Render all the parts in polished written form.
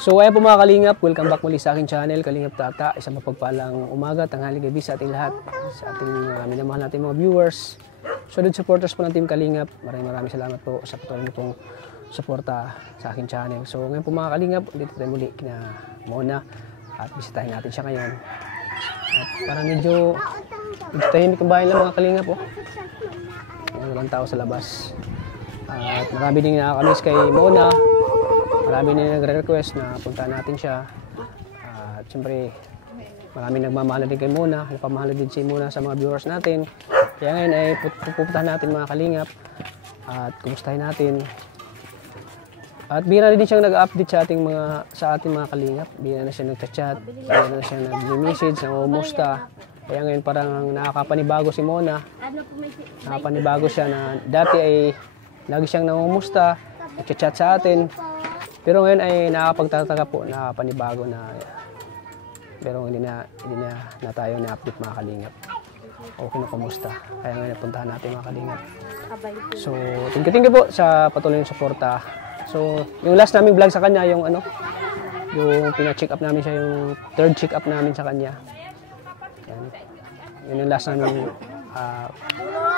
So ayan po mga Kalingap, welcome back muli sa aking channel, Kalingap Tata. Isang mapagpalang umaga, tanghali, gabi sa ating lahat, sa ating minamahal natin mga viewers, solid supporters po ng Team Kalingap. Maraming salamat po sa patuloy na pong suporta sa aking channel. So ngayon po mga Kalingap, dito tayo muli kina Mona at bisitahin natin siya ngayon. At parang medyo tahimik ang bahay lang mga Kalingap po. Walang tao sa labas. At marami din nakakamiss kay Mona. Marami na nagre-request na punta natin siya. At siyempre, marami nagmamahal din kay Mona. Napamahal din si Mona sa mga viewers natin. Kaya ngayon ay pupuntahan natin mga Kalingap. At kumustahin natin. At bira din siyang nag-update sa ating mga Kalingap. Bira na siya nag-chat. Bira na siya nag-message, nangumusta. Kaya ngayon parang nakakapanibago si Mona. Nakapanibago siya na dati ay lagi siyang nangumusta. Nag-chat sa atin. Pero ngayon ay nakakapagtataka po, nakapanibago na. Pero hindi na tayo na-update mga Kalingap. Okay na kumusta. Kaya ngayon napuntahan natin mga Kalingap. So, thank you po sa patuloy ng suporta. So, yung last naming vlog sa kanya, yung pina-check up namin siya, yung third check up namin sa kanya. Yan. Yun yung last namin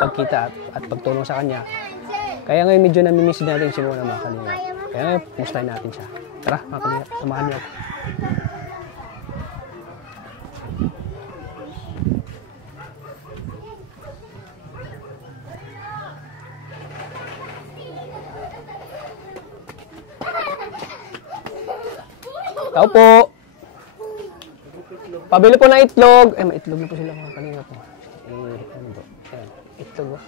pagkita at pagtulong sa kanya. Kaya ngayon medyo namimiss natin si Mona mga Kalingap. Kaya ngayon, kumustahin natin siya. Tara mga Kalingap, samahan niyo ako. Tao po! Pabili po ng itlog. Eh, may itlog na po sila mga Kalingap po. Ano po? Ayan, itlog po.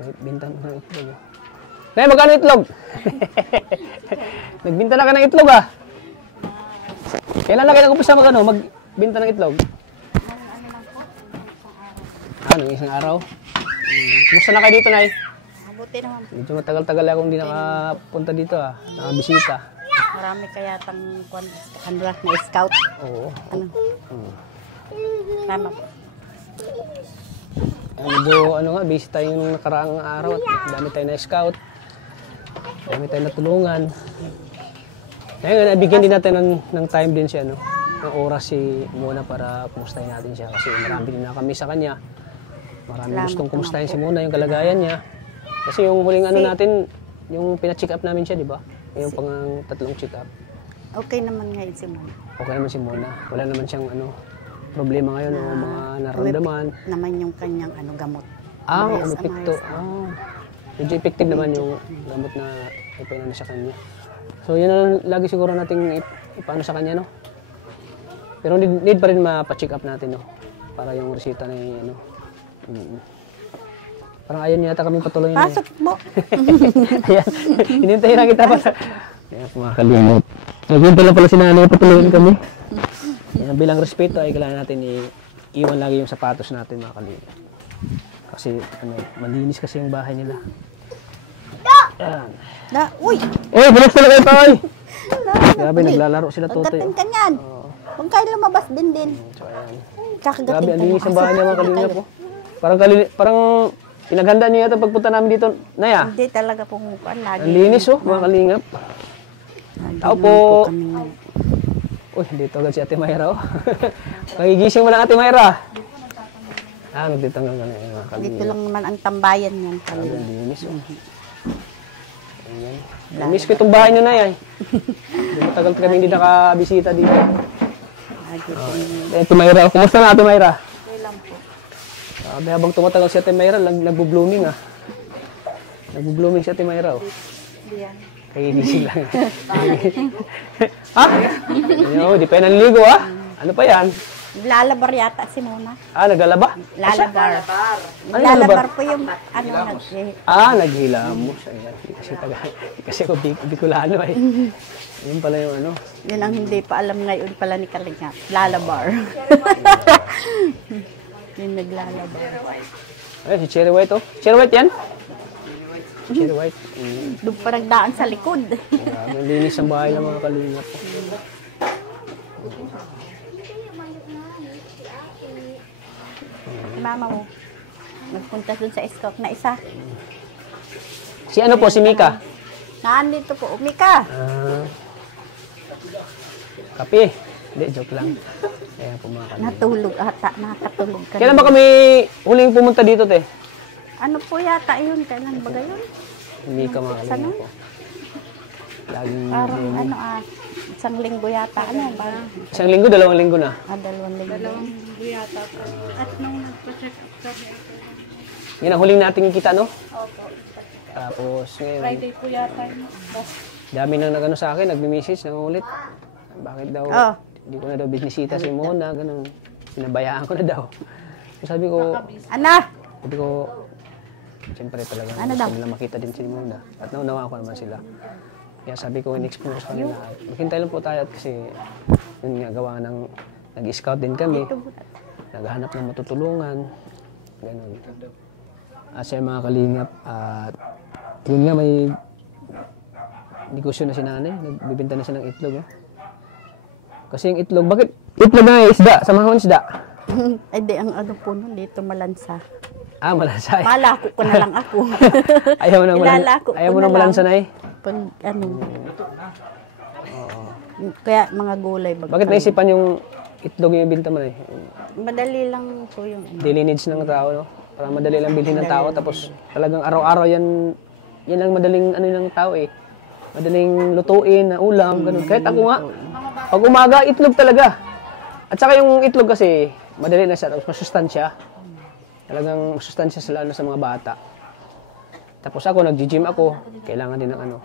May binta mo ng itlog po. Nay, magkano itlog? Nagbinta na ka ng itlog ah. Kailan na kayo nag-umpisa magbinta ng itlog? Nung isang araw? Kumusta na kayo dito, Nay? Mabuti naman. Medyo matagal-tagal akong hindi nakapunta dito ah. Nakabisita. Marami kaya kanila na scout. Oo. Tama po. Medyo busy tayo yung nakaraang araw at dami tayo na scout. Dami tayo natulungan. Ngayon, bigyan din natin ng time din siya, ng oras si Mona para kumustahin natin siya. Kasi marami din na kami sa kanya. Marami gustong kumustahin si Mona, yung kalagayan niya. Kasi yung huling natin, yung pina-check up namin siya, di ba? Yung pang tatlong check up. Okay naman ngayon si Mona. Okay naman si Mona. Wala naman siyang problema ngayon o mga nararamdaman. Naman yung kanyang gamot. Epekto. Medyo effective naman yung gamot na ipainan sa kanya. So yun ang lagi siguro nating ipaano sa kanya, no? Pero need pa rin ma-check up natin, no? Para yung resita na parang ayaw niya yata kami patuloy na. Pasok mo! Ayan, hinintayin lang kita pa sa... Ayan, mga Kalingap. Nagpunta lang pala si nanay, patuloyin kami. Ayan, bilang respeto ay kailangan natin iwan lagi yung sapatos natin mga Kalingap. Kasi malinis kasi yung bahay nila. Ayan. Uy! Bilis talaga ito ay! Grabe, naglalaro sila Totoy. Pagdating ka niyan. Kung kayo lumabas din. So ayan. Kakagating Grabe, ka ang linis ang bahay niya mga Kalingap po. Parang pinaghanda niyo yata pagpunta namin dito, Naya. Hindi talaga pumukan. Lagi. Ang linis mga Kalingap. Tao po. Uy, dito agad si Ate Mayra. Nagigising mo lang Ate Mayra. Nagdito nga mga Kalingap. Dito lang naman ang tambayan niyan. Ang linis Ayan. Miss ko itong bahay niyo na yan. Matagal kami hindi nakabisita dito. Ate Mayra, kumusta na Ate Mayra? Okay lang po. Habang tumatagal si Ate Mayra, nagbo-blooming ah. Nagbo-blooming si Ate Mayra oh. Hindi yan. Kagigising lang. Ha? Di pa yan nanligo ah. Ano pa yan? Lalabar yata si Mona. Naglalaba? Lalabar. Ano Lalabar po yung naghilamos. Ayan. Kasi ako Bicolano eh. Yun pala yung Yun ang hindi pa alam ngayon pala ni Kalingap. Lalabar. Yung naglalabar. Ay, si Cherry White oh. Cherry White yan? Cherry White. Doon pa nagdaan sa likod. Ang linis ang bahay ng mga Kalingap po. Mama mo, nagpunta dun sa scout na isa. Si si Mika? Nandito po, Mika. Kape. Hindi, joke lang. Ayan po mga kalingap. Natulog ata, nakatulog ka. Kailan ba kami huling pumunta dito, te? Ano po yata yun? Kailan ba gayon? Hindi ka mga kalingap po. Laging Parang ano isang linggo yata. Ano ba? isang linggo, 2 linggo na. 2 linggo. Yata po. At nung nagpa-check up kami, Yan ang huling nating kita, no? opo, Tapos ngayon, Friday po yata yun. dami nang nagano sa akin, nagme-message, nangulit. Bakit daw, Oh. hindi ko na daw binisita si Mona, ganun. Pinabayaan ko na daw. Sabi ko, siyempre talaga Ano gusto daw? nila makita din si Mona. At naunawa ko naman sila. Kaya sabi ko, in-explain ko sa kanila, maghintay lang po tayo at kasi yun nga, gawa ng nag-scout din kami. Naghahanap ng matutulungan. Ganun. At siya mga kalingap, at yun nga may negosyo na si nanay, nagbibenta na siya ng itlog. Oh. Kasi yung itlog, bakit itlog na isda? Samahan mo isda? Ay di, ang ano po nun, dito malansa. Malansay. Malako ko na lang ako. Ayaw mo nang Ilalako ko ayaw mo na nang lang. malansa na eh. Pag ano. Kaya mga gulay. Bakit naisipan yung itlog yung ibinta mo na eh? Madali lang po yung Daily needs ng tao, no? Para madali lang bilhin ng tao. Tapos talagang araw-araw yan lang madaling ano ng tao eh. Madaling lutuin na ulam, ganun. Kahit ako nga, pag umaga, itlog talaga. At saka yung itlog kasi, madali na siya, tapos masustansya. Talagang masustansya sa lalo sa mga bata. Tapos ako, nag-gym ako, kailangan din ng ano,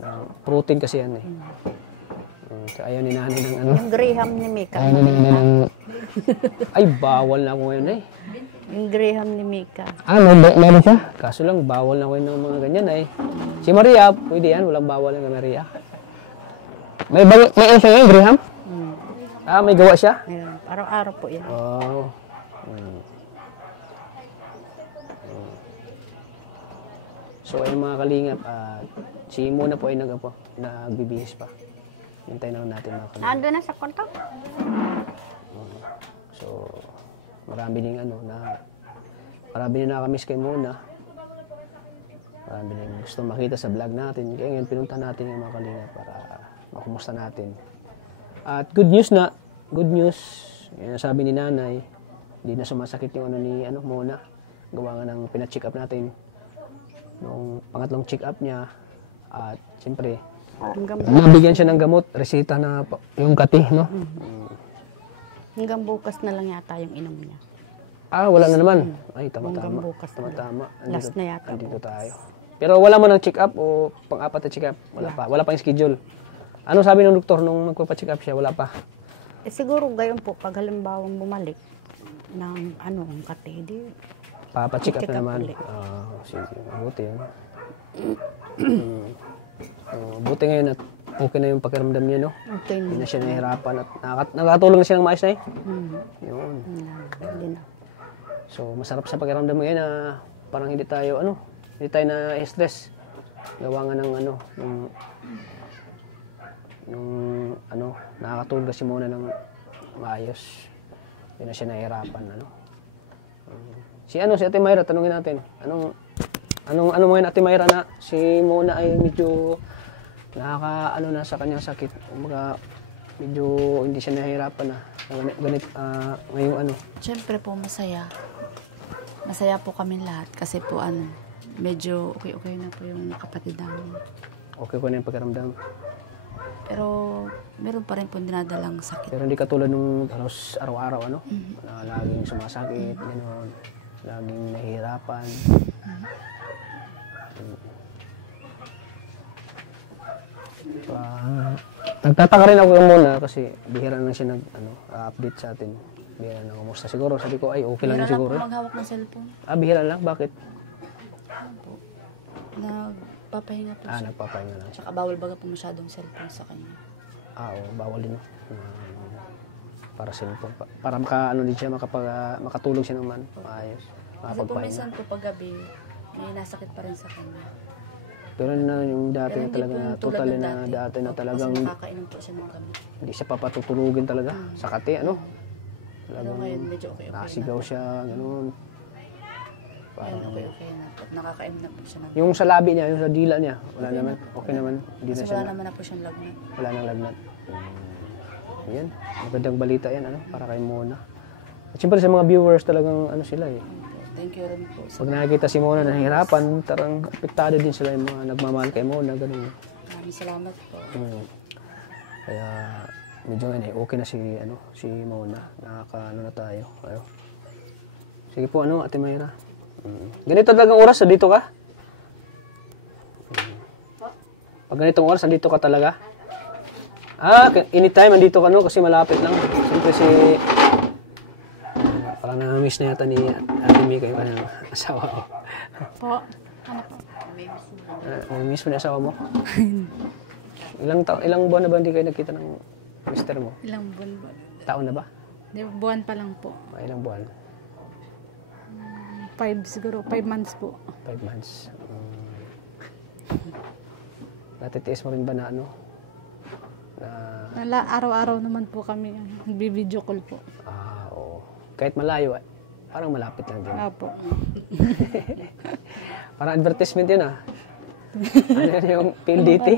ng protein kasi yan eh. So, ayaw ni nanay ng ano. yung graham ni Mika. Ayaw ni nanay ng... Ay, bawal na ako ngayon eh. Yung graham ni Mika. Meron siya? Kaso lang, bawal na ako ng mga ganyan eh. Si Maria, pwede yan, walang bawal ng Maria. May ano siya ngayon, Graham? May gawa siya? Ayun, araw-araw po yan. Oh. So ayun mga kalingap, si Mona po ay nagbibihis pa. Hintay na lang natin mga kalingap. Ando na sa konto? So marami din marami din nakakamiss kay Mona. Marami din gusto makita sa vlog natin. Kaya ngayon pinunta natin yung mga kalingap para makumusta natin. At good news, yan sabi ni nanay, hindi na sumasakit yung Mona. Gawa nga ng pina-check up natin. Nung pangatlong check up niya, at siyempre, nabigyan siya ng gamot, resita na yung kati, no? Hanggang bukas na lang yata yung inom niya. Wala na naman. Ay, Hanggang tama-tama. bukas na lang. Tama-tama. Last na yata. Andito tayo. Pero wala mo ng check up o pang-apat na check up? Wala pa. Wala pa yung schedule. Ano sabi ng doktor nung magpapa-check up siya? Wala pa. Siguro gayon po, pag halimbawa bumalik ng ang katedi, Papa-check up Check na up naman. ulit. Sige. Buti yan. Buti ngayon at okay na yung pakiramdam niya, no? okay Hindi na. na siya nahihirapan at nakatulong na siya ng maayos na eh. Yun. Hindi na. So, masarap sa pakiramdam ngayon na parang hindi tayo na-stress. Gawa nga ng nakakatulog si Mona ng maayos. Hindi na siya nahihirapan, Si Ate Mayra, tanungin natin. Anong mo yun, Ate Mayra, na si Mona ay medyo na sa kanyang sakit. Kumbaga, medyo hindi siya nahihirapan na. Ngayong Siyempre po, masaya. Masaya po kami lahat kasi po medyo okay na po yung kapatid namin. Okay ko na yung pakiramdam. Pero meron pa rin po dinadalang sakit. Pero hindi katulad nung halos araw-araw, na laging sumasakit, gano'n. Laging nahihirapan. Nagtataka rin ako muna kasi bihira na siya update sa atin. Bihira na kumusta. Siguro sabi ko, ay okay lang Bihira yun siguro. na po maghawak ng cellphone. Bihira lang. Bakit? Nagpapahinga po siya. Nagpapahinga lang. Tsaka bawal baga po masyadong cellphone sa kanya. Oo, bawal din. Para cellphone. Para din siya, makatulog siya naman. Maayos. Kasi po minsan po pag gabi, may nasakit pa rin sa kanya. Pero na yung dati Pero na talaga, hindi po tulad totally ng na dati na talagang Kasi nakakainom po siya ng gamot. hindi siya papatutulugin talaga sa kati, Pero Talagang ngayon medyo okay na. nasigaw siya, gano'n. Ayun, okay na po. Nakakaim na po siya ng... Yung sa labi niya, yung sa dila niya, wala naman. Okay naman. Hindi na Kasi siya wala naman na po siyang lagnat. wala nang lagnat. Yan. Magandang balita yan, ano, para kay Mona. At siyempre sa mga viewers talagang ano sila eh. Thank you rin po. Pag nakikita si Mona nahihirapan, tarang apektado din sila yung mga nagmamahal kay Mona, ganun. Maraming salamat po. Kaya medyo ngayon eh, okay na si Mona. Ano na tayo. Ayo. Sige po, Ate Mayra. Ganito talagang oras, dito ka? Pag ganitong oras, dito ka talaga? Anytime, andito ka kasi malapit lang. Siyempre parang na-miss na yata ni Ate Mika yung kanyang asawa ko. Po. Na-miss mo na asawa mo? Ilang buwan na ba hindi kayo nakita ng mister mo? Ilang buwan ba? Taon na ba? Buwan pa lang po. Ilang buwan? 5 siguro. 5 months po. 5 months. Natitiis mo rin ba na Araw-araw naman po kami. Nagbibideo call po. Oo. Kahit malayo, parang malapit lang din. Opo. Parang advertisement yun Ano yun yung PLDT?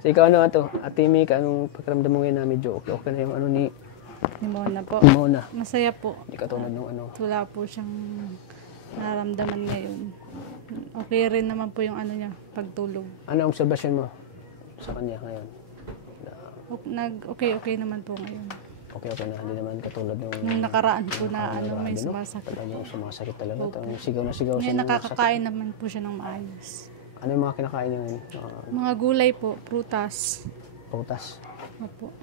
So ikaw Ate Mika, anong pakiramdam mo ngayon na medyo okay na yung ni Ni Mona po. Mona? Masaya po. Hindi katulad nung Wala po siyang nararamdaman ngayon. Okay rin naman po yung niya, pagtulog. Ano ang obserbasyon mo sa kanya ngayon? Okay naman po ngayon. Okay na, hindi naman katulad nung nakaraan po na may sumasakit. Talagang sumasakit talaga. Sigaw na sigaw siya. Ngayon nakakakain naman po siya ng maayos. Ano yung mga kinakain niya ngayon? Mga gulay po, prutas. Prutas. Opo.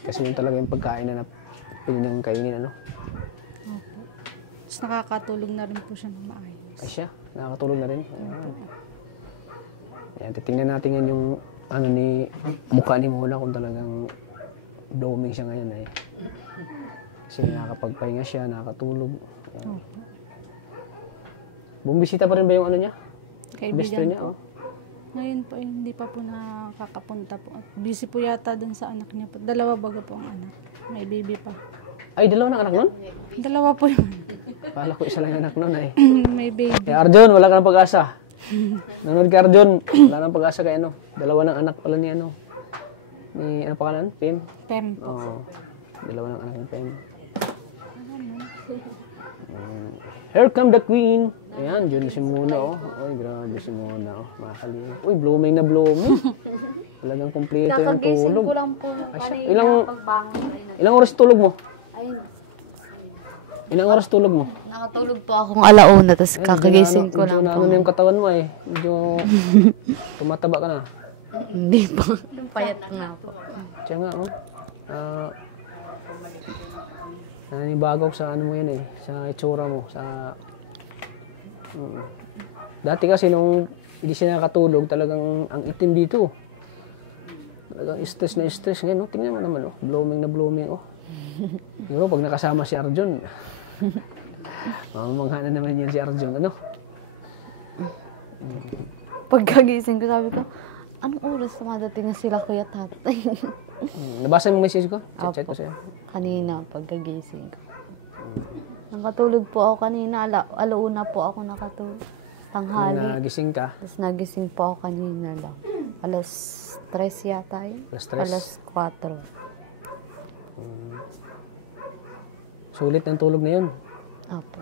Kasi yun talaga yung pagkain na pili ng kainin, Opo. Tapos nakakatulog na rin po siya ng maayos. Ay siya, nakakatulog na rin. Ayan, titingnan natin yan yung mukha ni Mona kung talagang blooming siya ngayon Kasi nakakapagpahinga siya, nakakatulog. Bumisita pa rin ba yung niya? Best friend Kaibigan niya, po. Ngayon po, hindi pa po nakakapunta po. At busy po yata dun sa anak niya po. 2 baga po ang anak. May baby pa. Ay, 2 na anak nun? 2 po yun. Kala ko isa lang yung anak nun May baby. Eh Arjun, wala ka ng pag-asa. Nanonood ka Arjun, wala ng pag-asa kay 2 ng anak pala ni ni pangalan? Pim? Pem po. Oo. 2 ng anak ni Pim. Here come the queen. Ayan, dyan na si Mona Uy, grabe si Mona Makakalinga. Uy, blooming na blooming. Talagang kumpleto yung tulog. ko lang po Ilang oras tulog mo? Ilang oras tulog mo? Nakatulog po akong alauna, tapos kakagising ko lang po. Medyo na yung katawan mo Medyo tumataba ka na. Hindi po. Payat nga po. Siya nga nanibago sa mo yan sa itsura mo, dati kasi nung hindi siya nakatulog, talagang ang itim dito. Talagang stress na stress. Ngayon, tingnan mo naman, blooming na blooming, Siguro pag nakasama si Arjun, mamamangha na naman yan si Arjun, Pagkagising ko, sabi ko, anong oras madating na sila kuya tatay? Nabasa mo message ko? Chat ko sa'yo. Kanina, pagkagising ko. Nakatulog po ako kanina. Alauna po ako nakatulog. Tanghali. Nagising ka? Tapos nagising po ako kanina lang. Alas 3 yata yun. Alas 3? Alas 4. Sulit ng tulog na yun. Apo.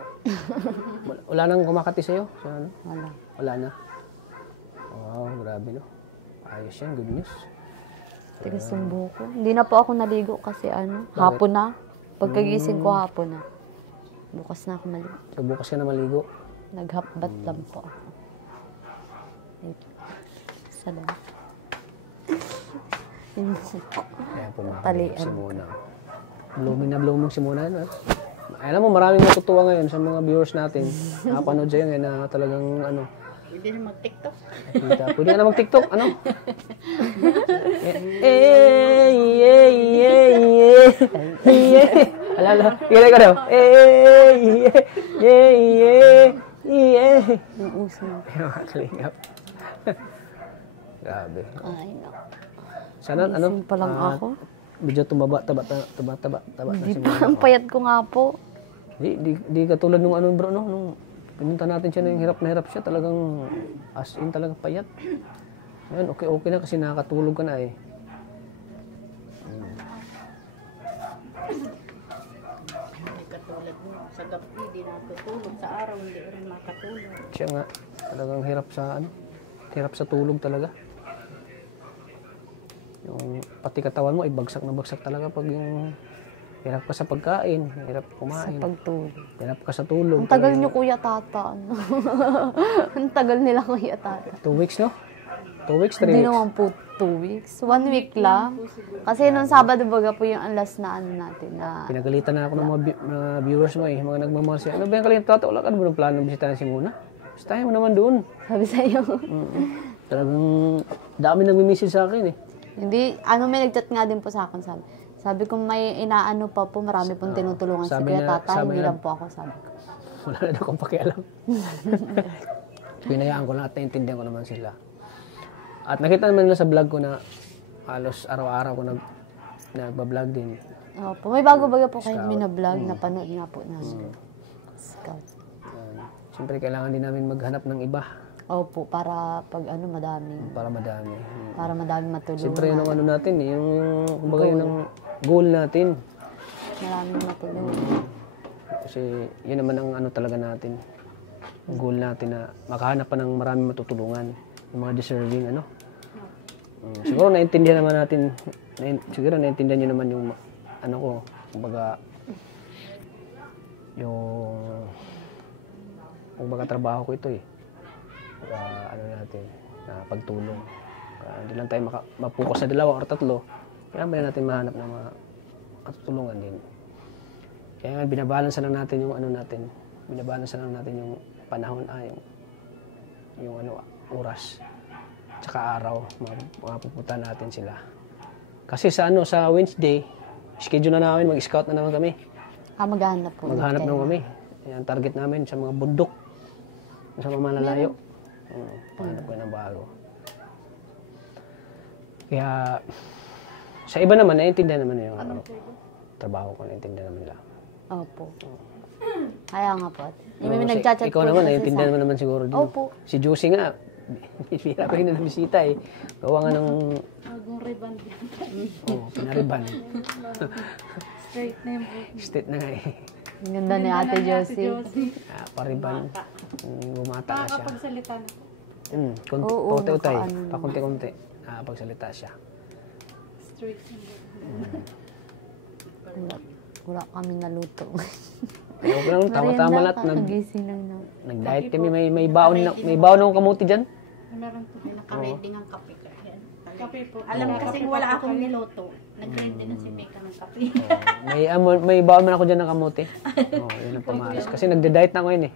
Wala nang kumakati sa'yo? Wala. Wala na? Wow, grabe Ayos yan, good news. Tigas yung buko. Hindi na po ako naligo kasi hapon na. Pagkagising ko hapon na. Bukas na ako maligo. So, bukas ka na maligo? Naghapbat lang po ako. Salamat. Yung buko. Kaya pumakaliw si Mona. Blooming na blooming si Mona. Alam mo, maraming natutuwa ngayon sa mga viewers natin. Nakapanood sa'yo ngayon na talagang Pwede na mag-TikTok. Pwede ka na mag-TikTok. Alala. Gilay ka daw. Yung uso. Kalingap. Grabe. Ay, no. Sana, Gising pa lang ako. medyo taba na Di si pa, Mona. ang payat ko nga po. Di katulad nung ano bro, no? Nung pinunta natin siya, yung hirap na hirap siya, talagang as in talagang payat. Ngayon, okay na kasi nakakatulog ka na eh. Katulad mo, sa gabi, di natutulog. Sa araw, hindi rin makatulog. Siya nga, talagang hirap sa tulog talaga. Yung pati katawan mo, bagsak na bagsak talaga pag yung hirap ka sa pagkain, hirap Sa kumain, pagtulog. hirap ka sa tulog. Ang tagal niyo, Kuya Tata. Ano? Ang tagal nila, Kuya Tata. 2 weeks, no? 2 weeks, 3 Hindi weeks. naman po 2 weeks. 1 week lang. Kasi nung Sabado baga po yung last na ano natin na Pinagalitan na ako ng mga viewers mo eh, mga nagmamahal siya. Ano ba yung kalintata? Wala ka na ba ng plano bisitahin si Muna? Bisitahin mo naman doon. sabi sa'yo. Talagang dami nagmi-message sa akin eh. Hindi, may nag-chat nga din po sa akin. Sabi ko may inaano pa po, marami pong tinutulungan si sabi Kuya na- Tata. sabi Hindi na- lang po ako, sabi ko. Wala na daw akong pakialam. Pinayaan ko lang at naintindihan ko naman sila. At nakita naman nila sa vlog ko na halos araw-araw ko nagbablog din. Opo, may bago-bago po kayo binablog, napanood nga po namin. Scout. Siyempre kailangan din namin maghanap ng iba Opo, para pag madami. para madami. Para madami matulungan. Siyempre yung ano natin eh, yung kumbaga yun ang goal natin. Maraming matulungan. Kasi yun naman ang ano talaga natin. Ang goal natin na makahanap pa ng maraming matutulungan. Yung mga deserving ano. Siguro naintindihan naman natin, siguro naintindihan nyo naman yung ano ko, kumbaga kumbaga trabaho ko ito eh. Ano natin, na pagtulong. Hindi lang tayo mapukas sa 2 or 3, kaya ba natin mahanap ng mga matutulungan din. Kaya nga binabalansa lang natin yung ano natin, binabalansa lang natin yung panahon, yung ano, oras, tsaka araw, mapupunta natin sila. Kasi sa Wednesday, schedule na namin, mag-scout na naman kami. Maghahanap po. Maghanap na kami. Yan, target namin sa mga bundok, sa mga malalayo. Pahanap ko ng bago. Kaya, sa iba naman, naiintindihan naman yung trabaho ko, naiintindihan naman nila. Opo. Kaya nga po. May nag-chat Ikaw po naman, kasi naiintindihan mo naman siguro din. Opo. Si Josie nga, bihira pa rin na bisita eh. Gawa nga ng Agong ribbon. pinariban. Straight na yung buhok. State na nga eh. Ang ganda ni Ate Josie. Pariban. Bumata na siya. Nakakapagsalita na. Oo, Pakunti-utay. nakaano. Pakunti-kunti. Pagsalita siya. Straight na yung buhok. Wala kami naluto. Ayoko lang, tama-tama lahat. Nagising lang na. Nag-diet kami. May baon akong kamuti dyan. Meron po. May nakaready ng kape ka. Kape po. Alam mo kasi wala akong niluto. Nag-ready na si Mika ng kape. May baon man ako dyan ng kamuti. Yun ang pamalas. Kasi nagda-diet na ako yun eh.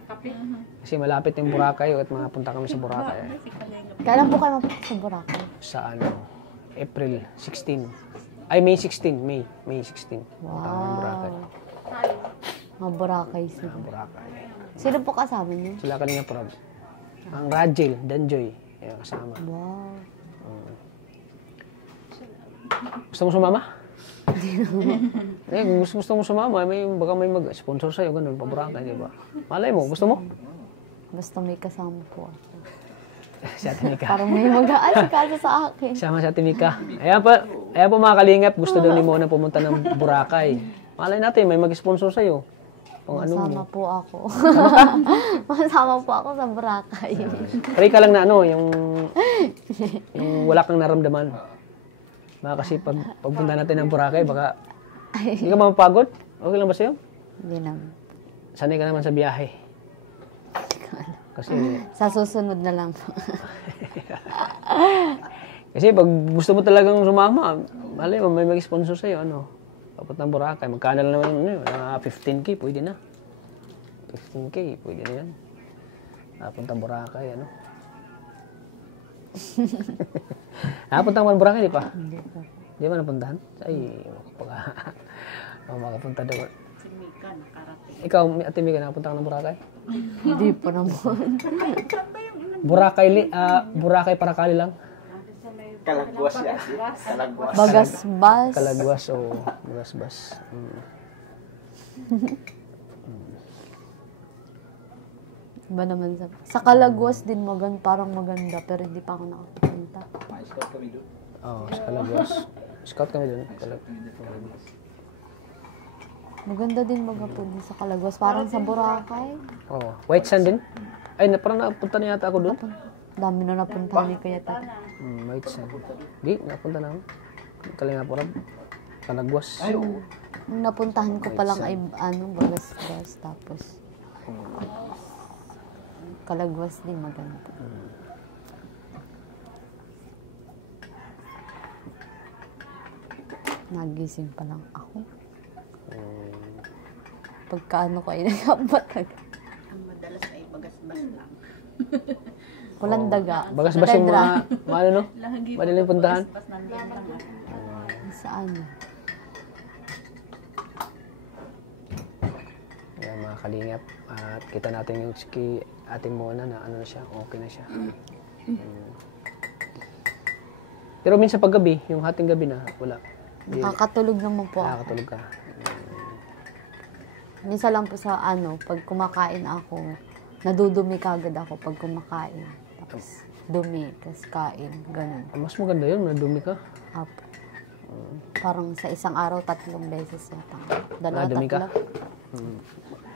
Kasi malapit yung Boracay at mga punta kami sa Boracay. Kailan po kayo mapunta sa Boracay? Sa April 16. Ay, May 16. May 16. Punta kami ng Boracay. Mga Boracay sila. Boracay. Sino po kasama niyo? Sila Kalinga Prab. Ang Rajel, Danjoy. Ayan, kasama. Wow. Gusto mo sumama? Kung gusto mo sumama, baka may mag-sponsor sa'yo, ganun, paboracay, di ba? Malay mo, gusto mo? Basta may kasama po ako. Si Ate Mika. Parang may mag-aasikaso sa akin. Sama si Ate Mika. Ayan po mga kalingap, gusto daw ni Mona pumunta ng Boracay. Malay natin, may mag-sponsor sa'yo. Kung ano mo. Masama po ako. Masama po ako sa Boracay. Pray ka lang na yung wala kang naramdaman. Baka kasi pagpunta natin ng Boracay, baka hindi ka mapapagod? Okay lang ba sa'yo? Hindi naman. Sanay ka naman sa biyahe. Kasi Sa susunod na lang po. Kasi pag gusto mo talagang sumama, malay mo, may mag-sponsor sa'yo, papuntang Boracay. Magkano lang naman, 15K, pwede na. 15K, pwede na yan. Papuntang Boracay, Napunta mo ng Boracay, di pa? Hindi po. Di ba napuntahan? Ay, makapunta doon. Si Mika nakarating. Ikaw, Ate Mika, nakapunta ka ng Boracay? Hindi po naman. Boracay Parakali lang. Sa may Kalagwas yan. Kalagwas. Bagasbas. Kalagwas o bagasbas. Iba naman sa Kalagwas din parang maganda pero hindi pa ako nakapunta. Ma-scout kami doon. Oo, sa Kalagwas. Scout kami doon. Maganda din po din sa Kalagwas. Parang sa Boracay. Oo. White Sand din? Ay, parang napunta na yata ako doon. Dami na napunta ni Kuya Tata. White Sand. Di, napunta na ako. Kalinga po rin. Kalagwas. Ay, oo. Nung napuntahan ko pa lang ay Bagasbas tapos Kalagwas din maganda. Nagising pa lang ako. Pagkaano ko ay nagkabatag. Ang madalas ay bagas-bas lang. Walang daga. Bagasbas yung mga, ano no? Lagi Madaling puntahan. bagas nandun lang. Saan? Ayan mga kalingap. At kita natin yung ski ating Mona na ano na siya, okay na siya. Pero minsan pag gabi, yung hating gabi na, wala. Nakakatulog naman po ako. Nakakatulog ka. Minsan lang po sa pag kumakain ako, nadudumi kagad ako pag kumakain. Tapos dumi, tapos kain, ganun. Mas maganda yun, nadumi ka. Apo. Parang sa isang araw, 3 beses yata. Dalawa, Dumi ka? tatlo.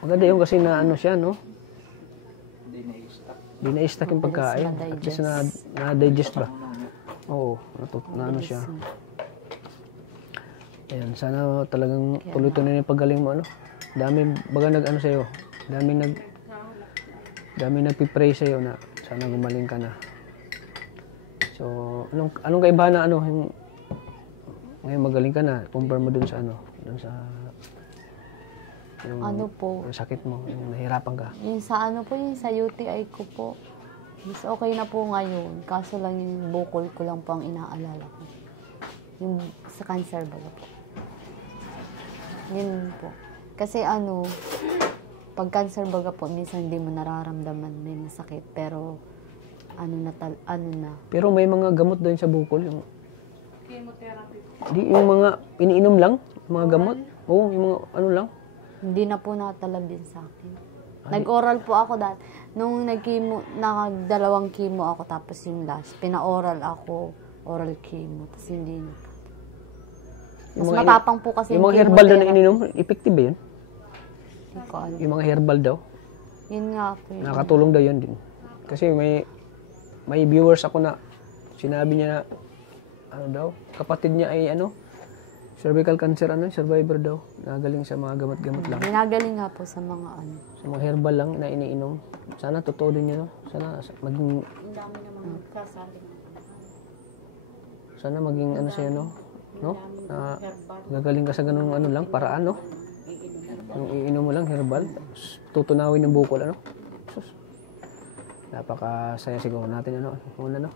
Maganda yun kasi na ano siya, no? Hindi na-i-stock. Di na-stack yung pagkain. At least na-digest ba? Oo, na ano siya. Ayan, sana talagang tuloy-tuloy na yung paggaling mo, ano? Dami, baga nag-ano sa'yo, dami nagpipray sa'yo na sana gumaling ka na. So, anong kaibahan na ano, yung, ngayon magaling ka na, compare mo dun sa ano, dun sa, yung, Ano po? yung sakit mo, yung nahirapan ka. Yung sa yung sa UTI ko po. Mas okay na po ngayon. Kaso lang yung bukol ko lang po ang inaalala ko. Yung sa cancer ba po. Yun po. Kasi pag cancer baga po, minsan hindi mo nararamdaman may masakit. Pero, ano na. Pero may mga gamot doon sa bukol, yung chemotherapy. Di, yung mga iniinom lang, mga gamot. Oo, yung mga ano lang. Hindi na po natalab din sa akin. Nag-oral po ako dati. Nung nag-2 chemo ako, tapos yung last, pina-oral ako, oral chemo, tapos hindi na. Mas Yung mga matapang po kasi yung mga herbal daw na chemotherapy. ininom, effective ba yun? Hindi ko alam. Yung mga herbal daw. Yun nga po yun. Nakatulong daw yun din. Kasi may viewers ako na sinabi niya na ano daw, kapatid niya ay cervical cancer survivor daw. Nagaling sa mga gamot-gamot lang. Ginagaling nga po sa mga Sa mga herbal lang na iniinom. Sana totoo din yun, no? Sana maging Ang dami namang nagkasali. sana maging sa'yo, no? No? Na gagaling ka sa ganung lang, paraan, no? Yung iinom mo lang, herbal. Tapos tutunawin yung bukol, Sus. Napakasaya siguro natin, Muna, no?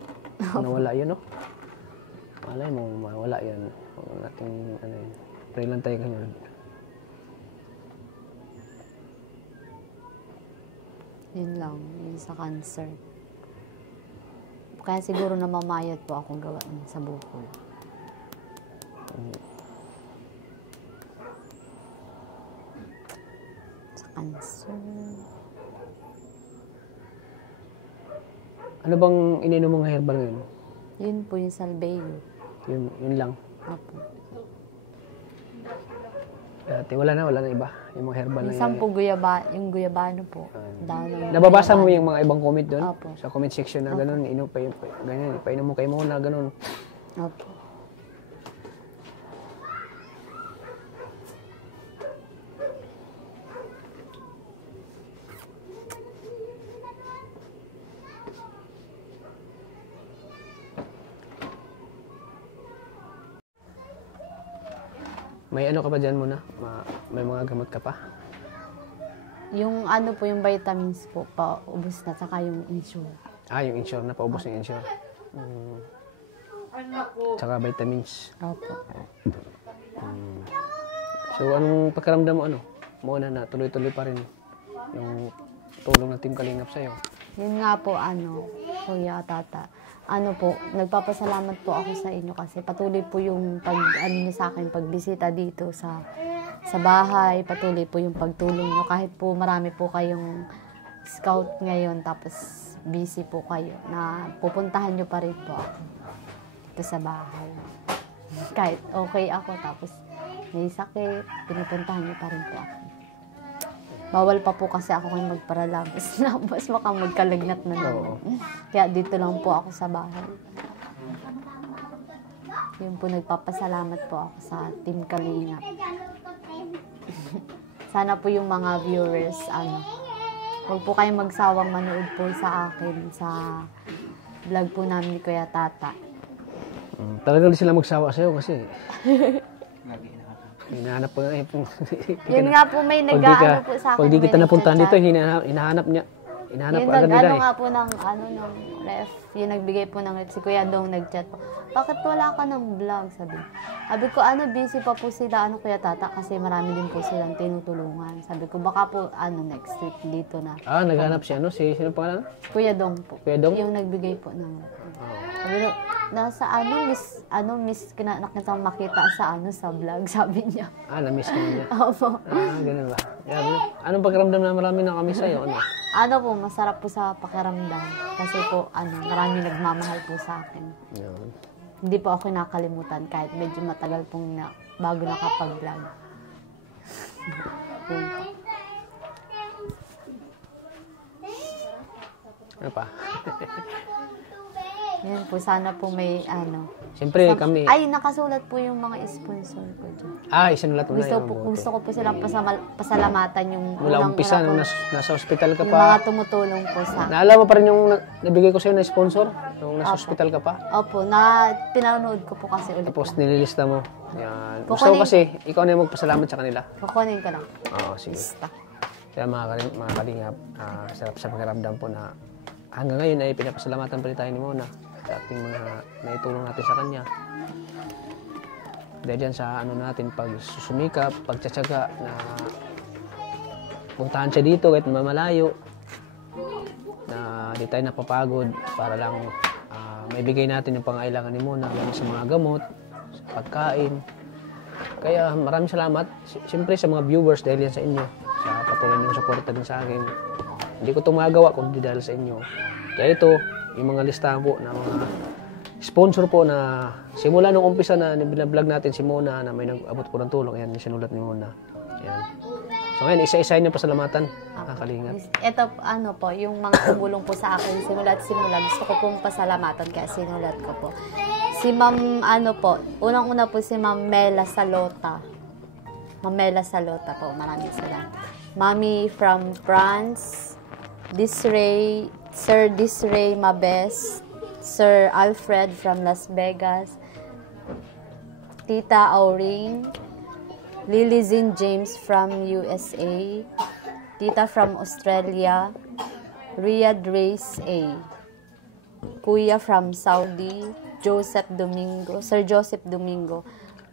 Nawala yun, no? Malay mo, mawala yun. Huwag natin, pray lang tayo ganyan. Yun lang, yun sa cancer. Kaya siguro namamayat po akong gawa sa bukol. Sa cancer. Ano bang ininom mong herbal ngayon? Yun po yung salveyo. Yun lang. Apo. Dati wala na iba. Yung mga herbal na Minsan po yung guyabano po. Daw ng Nababasa mo guyabano. yung mga ibang comment doon? Opo. Sa comment section na gano'n, ganyan, painom mo kayo muna, gano'n. Opo. May ano ka pa dyan muna? May mga gamot ka pa? Yung po, yung vitamins po, paubos na, saka yung insure. Yung insure na, paubos ng insure. Tsaka vitamins. Opo. So, anong pakiramdam mo, Muna na, tuloy-tuloy pa rin yung tulong ng Team Kalingap sa'yo. Yun nga po, Kuya Tata, ano po, nagpapasalamat po ako sa inyo kasi patuloy po yung ano niyo sa akin, pagbisita dito sa bahay, patuloy po yung pagtulong niyo kahit po marami po kayong scout ngayon tapos busy po kayo na pupuntahan niyo pa rin po ako dito sa bahay. Kahit okay ako tapos may sakit, pinupuntahan niyo pa rin po ako. Bawal pa po kasi ako ngayon magparalabas na mas baka magkalagnat na naman. Kaya dito lang po ako sa bahay. Yun po, nagpapasalamat po ako sa Team Kalingap. Sana po yung mga viewers, huwag po kayong magsawang manood po sa akin sa vlog po namin ni Kuya Tata. Talagang sila magsawa sa'yo kasi Lagi na. hinahanap po Yun nga po, may nag-ano po sa akin. Pag di kita may napuntahan dito, nagchat. hinahanap niya. Hinahanap Yung agad nila nag-ano eh. nga po ng, nung ref, yung nagbigay po ng ref, si Kuya Dong nag-chat po. Bakit wala ka ng vlog? Sabi ko, busy pa po sila, Kuya Tata, kasi marami din po silang tinutulungan. Sabi ko, baka po, next week dito na. Naghanap siya, sino pangalan? Kuya Dong po. Kuya Dong? Yung nagbigay po ng ref. Sabi ko, nasa miss nakita makita sa vlog, sabi niya. Na-miss ka niya. Opo. Ganun ba? Anong pakiramdam na marami na kami sa'yo? Po, masarap po sa pakiramdam. Kasi po, marami nagmamahal po sa akin. Yun. Hindi po ako nakalimutan kahit medyo matagal pong bago nakapag-vlog. Yun po. Ano pa? Yun po, sana po may Siyempre kami... Ay, nakasulat po yung mga sponsor ko dyan. Isinulat mo na yun. Gusto ko po silang pasalamatan yung Mula umpisa, po, nung nasa hospital ka yung mga pa. tumutulong po sa... Naalala mo pa rin yung nabigay ko sa'yo na sponsor? Nung nasa hospital ka pa? Opo, pinanood ko po kasi ulit. Tapos nililista mo. Yan. Gusto Kukunin- ko kasi, ikaw na yung magpasalamat sa kanila. Kukunin ko lang. Oo, sige. Basta. Kaya mga kalingap, sarap sa pakiramdam po na hanggang ngayon ay pinapasalamatan pa rin tayo ni Mona sa ating mga naitulong natin sa kanya. Dahil dyan sa natin, pagsusumikap, pagtsatsaga na puntahan siya dito kahit mamalayo, na di tayo napapagod para lang maibigay natin yung pangailangan ni Mona lalo sa mga gamot, sa pagkain. Kaya maraming salamat. Siyempre sa mga viewers dahil yan sa inyo, sa patuloy niyong suporta din sa akin. Hindi ko ito magagawa kung di dahil sa inyo. Kaya ito, yung mga listahan po na mga sponsor po na simula nung umpisa na binablog natin si Mona na may nag-abot po ng tulong. Ayan, yung sinulat ni Mona. Ayan. So ngayon, isa-isahin niyo pasalamatan. Kalingap. Ito, po, yung mga tumulong po sa akin, simula gusto ko pong pasalamatan kaya sinulat ko po. Si Ma'am, unang-una po si Ma'am Mela Salota. Ma'am Mela Salota po, maraming salamat. Mami from France, Sir Disray Mabes, Sir Alfred from Las Vegas, Tita Auring, Lily Zin James from USA, Tita from Australia, Riyadh Race A, Kuya from Saudi, Sir Joseph Domingo,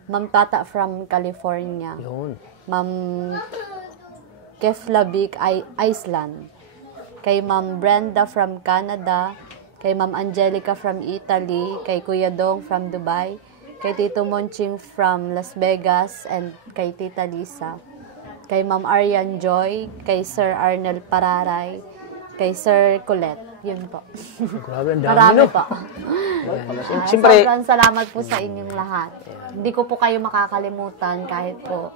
Ma'am Tata from California, Yun. Ma'am Keflavik, Iceland, kay Ma'am Brenda from Canada, kay Ma'am Angelica from Italy, kay Kuya Dong from Dubai, kay Tito Monching from Las Vegas, and kay Tita Lisa, kay Ma'am Arian Joy, kay Sir Arnel Pararay, kay Sir Colette. Yun po. Grabe, ang dami, Marami no? pa. Siyempre, Sobrang salamat po sa inyong lahat. Hindi ko po kayo makakalimutan kahit po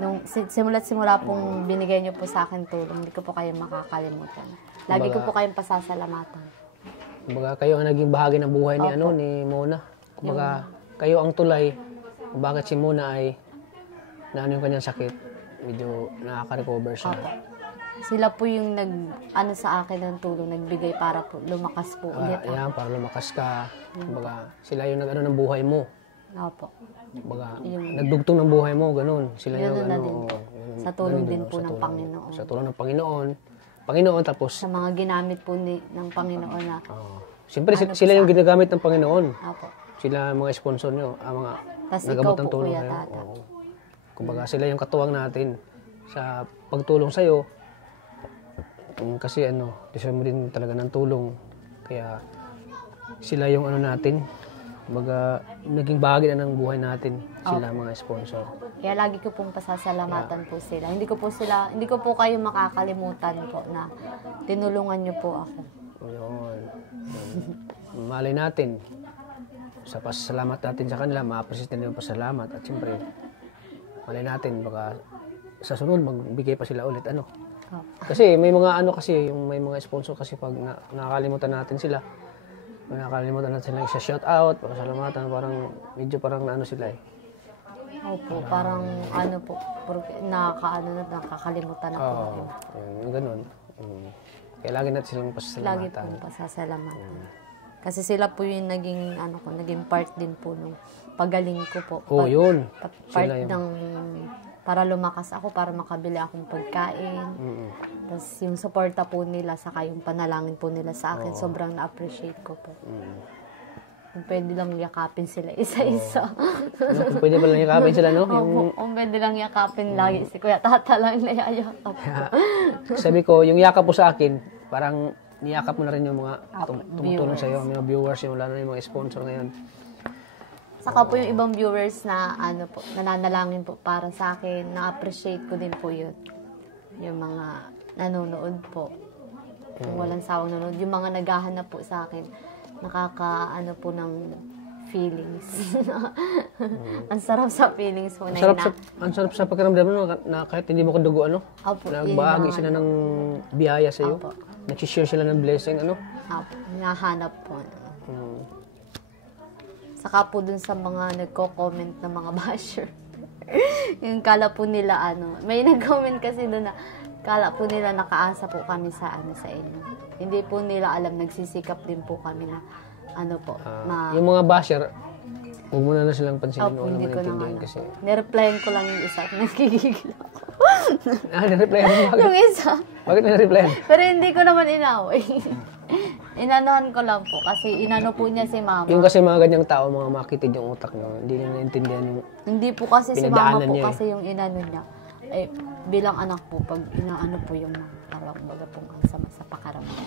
nung simula pong binigay niyo po sa akin tulong, hindi ko po kayo makakalimutan. Lagi ko po kayong pasasalamatan. kumbaga kayo ang naging bahagi ng buhay ni ni Mona. Kumbaga kayo ang tulay kung bakit si Mona ay yung kanyang sakit. Medyo nakaka-recover siya. Sila po yung sa akin ng tulong, nagbigay para po lumakas po ulit. Ayan, para lumakas ka. Kumbaga sila yung ng buhay mo. Opo. Kumbaga nagdugtong ng buhay mo, ganun. Sila yung Sa tulong din po ng Panginoon. Sa tulong ng Panginoon tapos Sa mga ginamit po ng Panginoon na. siyempre sila yung ginagamit ng Panginoon. Opo. Sila mga sponsor nyo, mga Tas nagamot ikaw ng po, tulong Kuya kayo. Tata. Oo. Kumbaga sila yung katuwang natin sa pagtulong sa'yo. Kasi deserve mo din talaga ng tulong. Kaya sila yung ano natin, baga naging bahagi na ng buhay natin sila mga sponsor. Kaya lagi ko pong pasasalamatan po sila. Hindi ko po kayo makakalimutan po na tinulungan niyo po ako. Yun. Malay natin sa pasasalamat natin sa kanila, ma-appreciate nila yung pasalamat at siyempre malay natin baka sa sunod magbigay pa sila ulit ano. Kasi may mga ano kasi yung may mga sponsor kasi pag nakakalimutan natin sila, nakakalimutan natin sila sa shout out, pasalamatan, medyo parang ano sila eh. Opo, parang ano po, nakakalimutan na po. Yung ganun. Kaya lagi natin silang pasasalamatan. Lagi pong pasasalamatan. Kasi sila po yung naging part din po nung pagaling ko po. Yun. Part ng para lumakas ako, para makabili akong pagkain. Tapos yung suporta po nila, saka yung panalangin po nila sa akin, sobrang na-appreciate ko po. Kung pwede lang yakapin sila isa-isa. Kung pwede ba lang yakapin sila, no? Kung pwede lang yakapin lagi si Kuya Tata lang nayayakap. Sabi ko, yung yakap po sa akin, parang niyakap mo na rin yung mga tumutulong sa iyo, mga viewers, yung lalo na yung mga sponsor ngayon. Saka po yung ibang viewers na nananalangin po para sa akin, na-appreciate ko din po yun. Yung mga nanonood po. Yung walang sawang nanonood. Yung mga naghahanap po sa akin, po ng feelings. Ang sarap sa feelings po. Ang sarap sa pakiramdam na kahit hindi mo kadugo, ano? Nagbahagi sila ng biyaya sa iyo. Nag-share sila ng blessing, ano? Nahanap po. Saka po dun sa mga nagko-comment na mga basher. Yung kala po nila may nag-comment kasi dun na kala po nila nakaasa po kami sa inyo. Hindi po nila alam, nagsisikap din po kami na yung mga basher, huwag mo na silang pansinin o hindi ko naman kasi. Nireplyan ko lang yung isa at nagkigigil ako. Nireplyan mo? Bakit? Yung isa. Bakit nireplyan? Pero hindi ko naman inaway. Inanohan ko lang po kasi inano po niya si mama. Yung kasi mga ganyang tao, mga makitid yung utak nyo, hindi nyo naintindihan yung hindi po kasi si mama po niya, kasi yung inano niya. Bilang anak po, pag inaano po yung parang baga pong sama sa pakaramdam.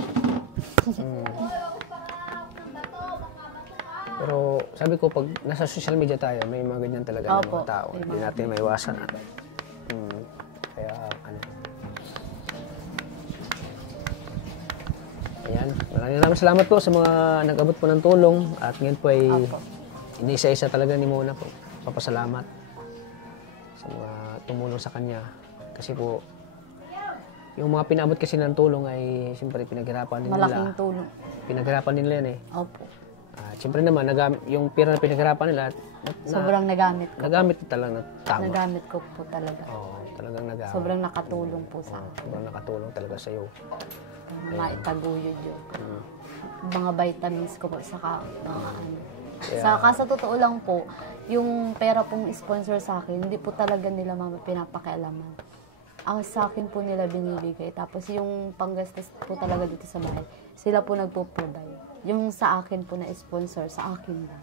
Pero sabi ko, pag nasa social media tayo, may mga ganyan talaga ng mga tao. Hindi natin maiwasan. Kaya, ayan. Maraming salamat po sa mga nag-abot po ng tulong. At ngayon po ay inisa-isa talaga ni Mona po. Papasalamat sa mga tumulong sa kanya. Kasi po, yung mga pinabot kasi ng tulong ay siyempre pinaghirapan din nila. Malaking tulong. Pinaghirapan din nila yan eh. Opo. Siyempre naman, yung pera na pinaghirapan nila, sobrang nagamit ko. Nagamit talaga na tama. Nagamit ko po talaga. Oo, talagang nagamit. Sobrang nakatulong po sa akin. Sobrang nakatulong talaga sa iyo. Maitaguyod yun. Mga vitamins ko po, saka mga Saka sa totoo lang po, yung pera pong sponsor sa akin, hindi po talaga nila pinapakialaman. Ang sa akin po nila binibigay. Tapos yung panggastos po talaga dito sa bahay, sila po nagpo-provide. Yung sa akin po na sponsor, sa akin lang.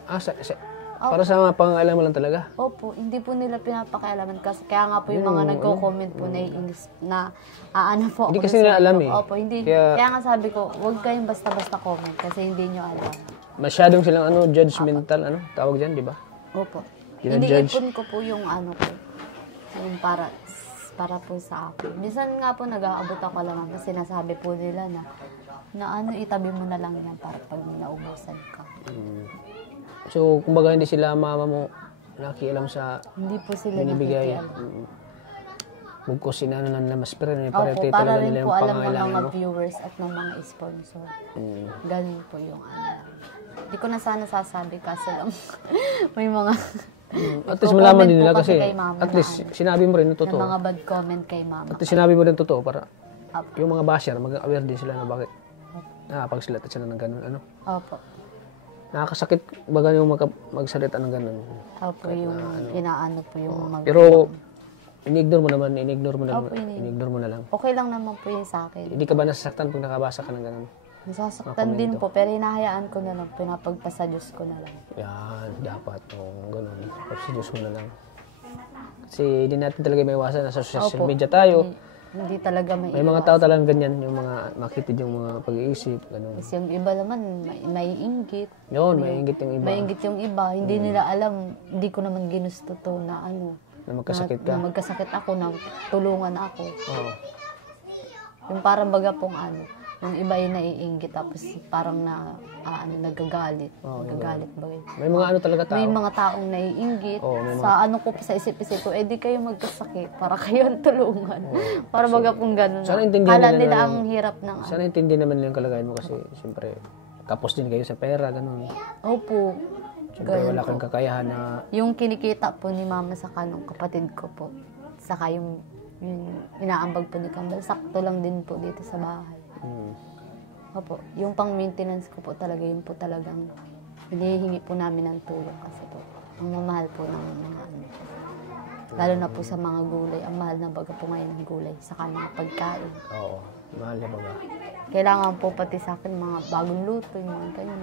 Para sa mga pangangailangan lang talaga? Opo, hindi po nila pinapakialaman. Kaya nga po yung mga nagko-comment po na po. Hindi kasi nila alam eh. Opo, hindi. Kaya nga sabi ko, huwag kayong basta-basta comment kasi hindi nyo alam. Masyadong silang judgmental, tawag dyan, di ba? Opo. Judge. Iniipon ko po yung ko. Yung para po sa akin. Minsan nga po nag-aabot ako lang kasi sinasabi po nila na itabi mo na lang yan para pag naubusan ka. So, kumbaga hindi sila mama mo nakialam sa hindi po sila binibigay. Bugkos sinano na mas pero may parete para talaga rin nila po yung alam ng pangangailangan mga mo. viewers at ng mga sponsor. Ganun po yung Hindi ko na sana sasabi kasi lang may mga at least malaman din nila kasi mama at least sinabi mo rin yung totoo. mga bad comment kay mama. At least sinabi mo rin totoo para yung mga basher mag-aware din sila na bakit nakapagsalita sila ng ganun. Opo. Nakakasakit baga yung magsalita ng ganun. Opo, yung inaano po yung Pero in-ignore mo na lang. Okay lang naman po yun sa akin. Hindi ka ba nasasaktan pag nakabasa ka ng ganun? Nasasaktan din po, pero hinahayaan ko na lang, pinapagpasa Diyos ko na lang. Yan, dapat. Ganun. Pagsa Diyos mo na lang. Kasi hindi natin talaga may iwasan. Nasa social media tayo. Hindi talaga may May mga tao talagang ganyan, yung mga makitid yung mga pag-iisip, ganun. Kasi yung iba naman, may inggit. Yun, may inggit yung iba. May inggit yung iba. Hindi nila alam, hindi ko naman ginusto to na ano. Na magkasakit ka. Na magkasakit ako, na tulungan ako. Oo. Yung parang baga pong ano, yung iba yung naiinggit tapos parang nagagalit. Nagagalit ba yun? May mga ano talaga tao. May mga taong naiinggit. Oo, may Sa ano ko, sa isip-isip ko, di kayo magkasakit para kayo ang tulungan. Para baga pong gano'n. Sana intindihan Kala nila nila yung- ang hirap ng Sana intindi naman nila yung kalagayan mo kasi siyempre kapos din kayo sa pera, ganun. Opo. Siyempre Ganun wala po. kang kakayahan na Yung kinikita po ni mama sa kanong kapatid ko po. Saka yung inaambag po ni Kambal, sakto lang din po dito sa bahay. Opo, yung pang-maintenance ko po talaga, yun po talagang hinihingi po namin ng tulong kasi po, ang mamahal po ng mga ano. Lalo na po sa mga gulay, ang mahal na baga po ngayon ng gulay, saka mga pagkain. oo, mahal na baga. Kailangan po pati sa akin mga bagong luto, yung mga ganyan.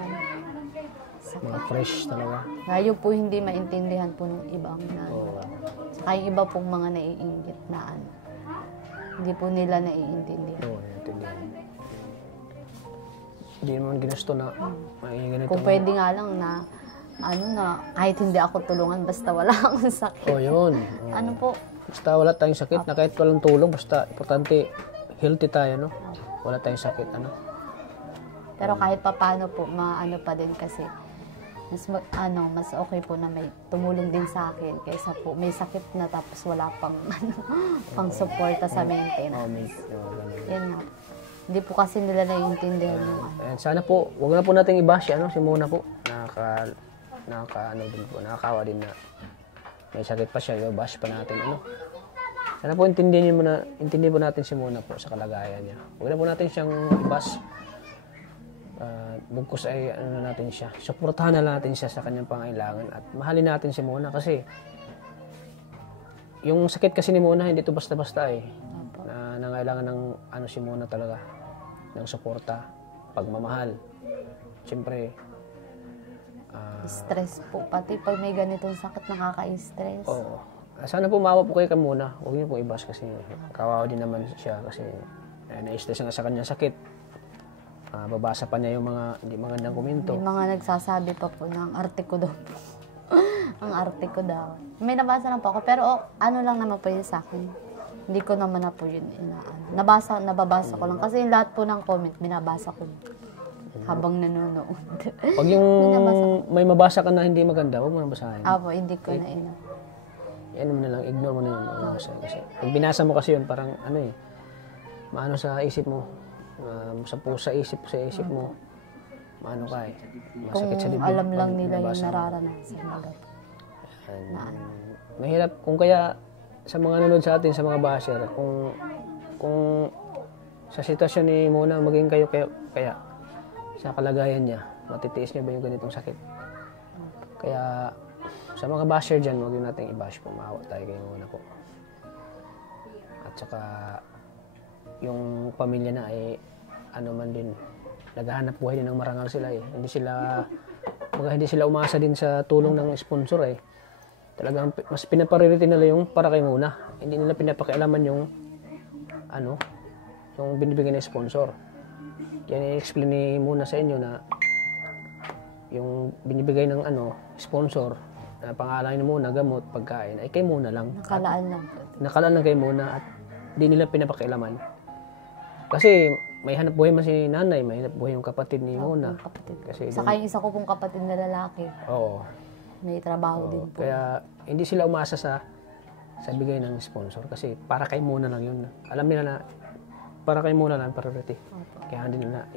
Mga fresh talaga. Ngayon po hindi maintindihan po ng ibang na Oo. saka yung iba pong mga naiinggit na ano. Hindi po nila naiintindihan. Oo, intindihan. Hindi naman ginusto na may ganito. Kung pwede nga lang na ano na kahit hindi ako tulungan basta wala akong sakit. Oh, yun. Oo. Ano po? Basta wala tayong sakit, na kahit walang tulong, basta importante healthy tayo, no? Wala tayong sakit, ano? Pero kahit papaano po maano pa din kasi mas okay po na may tumulong din sa akin kaysa po may sakit na tapos wala pang pang suporta sa maintenance. Oh, mate. Oo, ganun. Yan nga. Hindi po kasi nila naiintindihan yung ano. Ayan, sana po, wag na po nating i-bash si Mona po. Nakakawa din na may sakit pa siya, bash pa natin, ano. Sana po intindihin po natin si Mona po sa kalagayan niya. Wag na po natin siyang i-bash. Bugkos ay natin siya. Suportahan na natin siya sa kanyang pangailangan at mahalin natin si Mona kasi yung sakit kasi ni Mona hindi to basta-basta eh. Na nangailangan ng si Mona talaga ng suporta, pagmamahal. Siyempre, Stress po. Pati pag may ganitong sakit, nakaka-stress. oo. Sana po maawa po kayo kay Mona. Huwag niyo po i-bash kasi kawawa din naman siya kasi na-stress nga sa kanyang sakit. Babasa pa niya yung mga hindi magandang komento. May mga nagsasabi pa po ng arte ko daw po. Ang arte ko daw. May nabasa lang po ako. Pero ano lang naman po yun sa akin. Hindi ko naman na po yun nababasa ko lang. Kasi yung lahat po ng comment, binabasa ko habang nanonood. Pag yung may mabasa ka na hindi maganda, huwag mo nang basahin. Apo, hindi ko na ina. Yan mo na lang, ignore mo na yun. Kasi pag binasa mo kasi yun, parang maano sa isip mo, sa isip mo, maano ka Kung masakit sa dibdib. alam lang pag nila yung binabasa mo. nararanasan. Baga. Mahirap kung kaya sa mga nanonood sa atin, sa mga basher, kung sa sitwasyon ni Mona maging kayo kaya sa kalagayan niya, matitiis niya ba yung ganitong sakit? Kaya sa mga basher dyan, huwag natin i-bash po. Maawa tayo kay Mona po. At saka yung pamilya na ay man din, naghahanap buhay din ng marangal sila eh. Hindi sila umasa din sa tulong ng sponsor eh. Talagang mas pinapriority nila yung para kay Mona. Hindi nila pinapakialaman yung yung binibigay ng sponsor. Yan i-explain ni Mona sa inyo na yung binibigay ng sponsor na pangalan ni Mona, gamot, pagkain, ay kay Mona lang. Nakalaan lang po. Nakalaan lang kay Mona at di nila pinapakialaman. Kasi may hanap buhay man si nanay, may hanap buhay yung kapatid ni Mona. Yung kapatid. Kasi Saka yung isa ko pong kapatid na lalaki, oo. may trabaho din po. Kaya hindi sila umasa sa bigay ng sponsor kasi para kay Mona lang yun. Alam nila na para kay Mona lang priority. Kaya hindi nila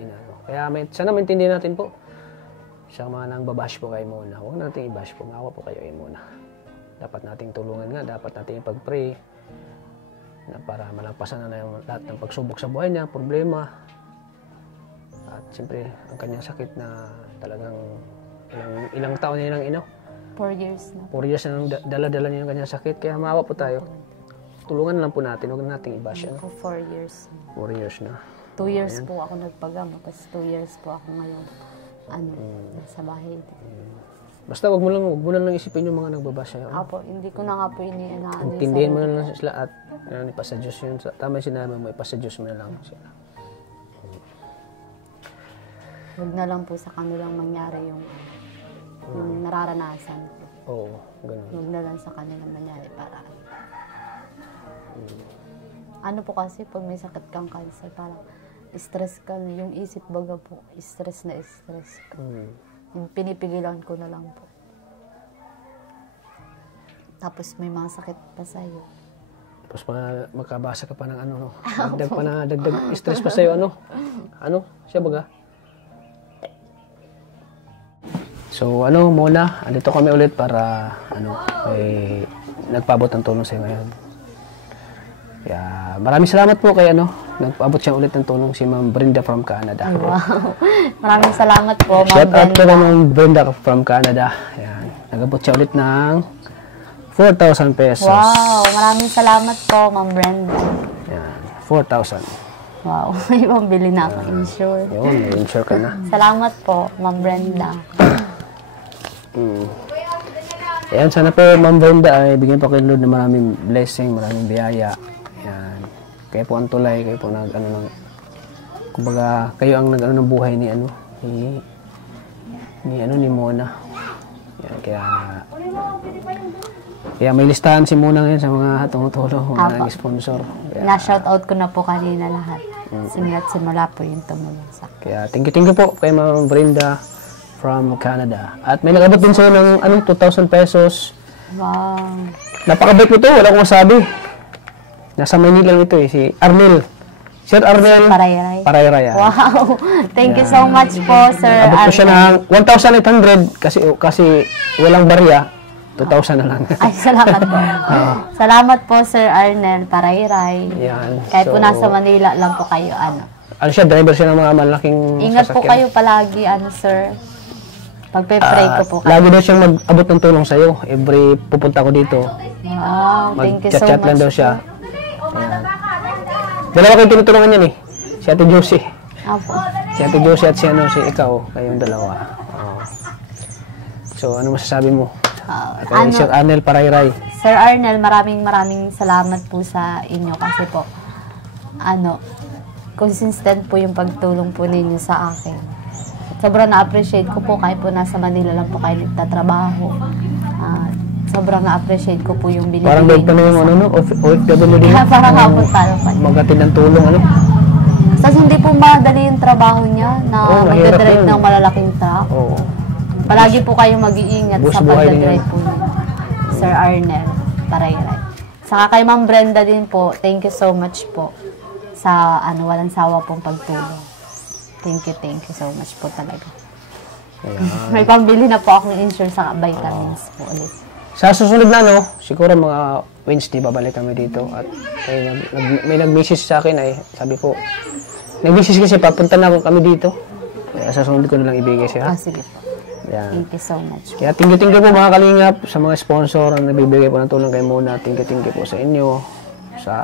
Kaya sana maintindihan natin po sa mga nang babash po kay Mona. Huwag natin i-bash po. Maawa po kayo kay Mona. Dapat nating tulungan nga. Dapat nating ipag-pray na para malampasan na yung lahat ng pagsubok sa buhay niya, problema. At siyempre, ang kanyang sakit na talagang ilang taon niya nang 4 years na. 4 years na nang dala-dala niya yung kanyang sakit. Kaya maawa po tayo. Tulungan lang po natin. Huwag nating i-bash. For 4 years. 4 years na. 2 years po ako nagpagamot. Tapos 2 years po ako ngayon. Sa bahay. Basta wag mo na lang isipin yung mga nagbabasa yun. Apo, hindi ko na nga po ini-inaano. Intindihin mo na lang sila at ipasa Diyos yun. Tama yung sinabi mo, ipasa Diyos mo na lang sila. Huwag na lang po sa kanilang mangyari yung nararanasan ko. Oo, ganun. Huwag na lang sa kanilang mangyari para ano po kasi pag may sakit kang cancer, parang stress ka na. Yung isip baga po, stress na stress ka. Yung pinipigilan ko na lang po. Tapos may mga sakit pa sa'yo. Tapos makabasa ka pa ng ano, no? Dagdag stress pa sa'yo, ano? Ano? Siya baga? So, muna, andito kami ulit para, may nagpaabot ng tulong sa'yo ngayon. Kaya, maraming salamat po kay, nagpaabot siya ulit ng tulong si Ma'am Brenda from Canada. Wow. Maraming salamat po, Ma'am Shout out Brenda. to Ma'am Brenda from Canada. Ayan. Nagabot siya ulit ng 4,000 pesos. Wow, maraming salamat po, Ma'am Brenda. Ayan, 4,000. Wow, may pambili na ako insure. Yun, may insure ka na. Salamat po, Ma'am Brenda. Ayan, sana po Ma'am Brenda ay bigyan po kayo Lord ng maraming blessing, maraming biyaya. Ayan. Kayo po ang tulay, kayo po kumbaga, kayo ang nag-ano ng buhay ni Mona. Ayan, kaya may listahan si Mona ngayon sa mga tumutulong, mga nag-sponsor. Na-shoutout ko na po kanina lahat. Simula po yung tumulong sa akin. Kaya thank you po kay Ma'am Brenda from Canada. At may nag-abot din sa'yo ng 2,000 pesos. Wow. Napakabait mo to, wala akong masabi. Nasa Maynila ito si Arnel. Sir Arnel Parayray. Wow. Thank you so much po, Sir Abot ko siya ng 1,800 kasi walang barya. 2,000 na lang. Ay, salamat po. Salamat po, Sir Arnel Parayray. Yan. Kahit po nasa Manila lang po kayo, Ano siya, driver siya ng mga malaking Ingat po sasakyan. kayo palagi, Sir. Pagpe-pray ko po kayo. Lagi daw siyang mag-abot ng tulong sa'yo. Every pupunta ko dito. Wow, thank you so Mag-chat lang much daw siya. po. Ayan. Dalawa kayo tinutulungan yan eh. Si Ate Josie. Opo. Si Ate Josie at si ikaw. Kayong dalawa. Oh. So, ano masasabi mo? Kay Sir Arnel Parayray. Sir Arnel, maraming salamat po sa inyo kasi po, consistent po yung pagtulong po ninyo sa akin. Sobrang na-appreciate ko po kahit po nasa Manila lang po kayo nagtatrabaho. Sobrang na-appreciate ko po yung binibigay Parang doon pa na yung OFW din. Parang hapon tayo pa. Magatid ng tulong, Tapos hindi po madali yung trabaho niya na mahirap mag-drive yun. ng malalaking truck. Oo. Palagi po kayong mag-iingat Buhay sa din pag-drive yan. po niya. Sir Arnel Parayray. Saka kay Ma'am Brenda din po, thank you so much po sa walang sawa pong pagtulong. Thank you so much po talaga. May pambili na po akong insure sa vitamins po ulit. Sa susunod na, siguro mga Wednesday babalik kami dito at may nag-message sa akin ay sabi ko, nag-message kasi papunta na kami dito. Kaya sa susunod ko na lang ibigay siya. Sige po. Yan. Thank you so much. Kaya thank you po mga kalingap sa mga sponsor na nabibigay po ng tulong kay Mona. Thank you po sa inyo sa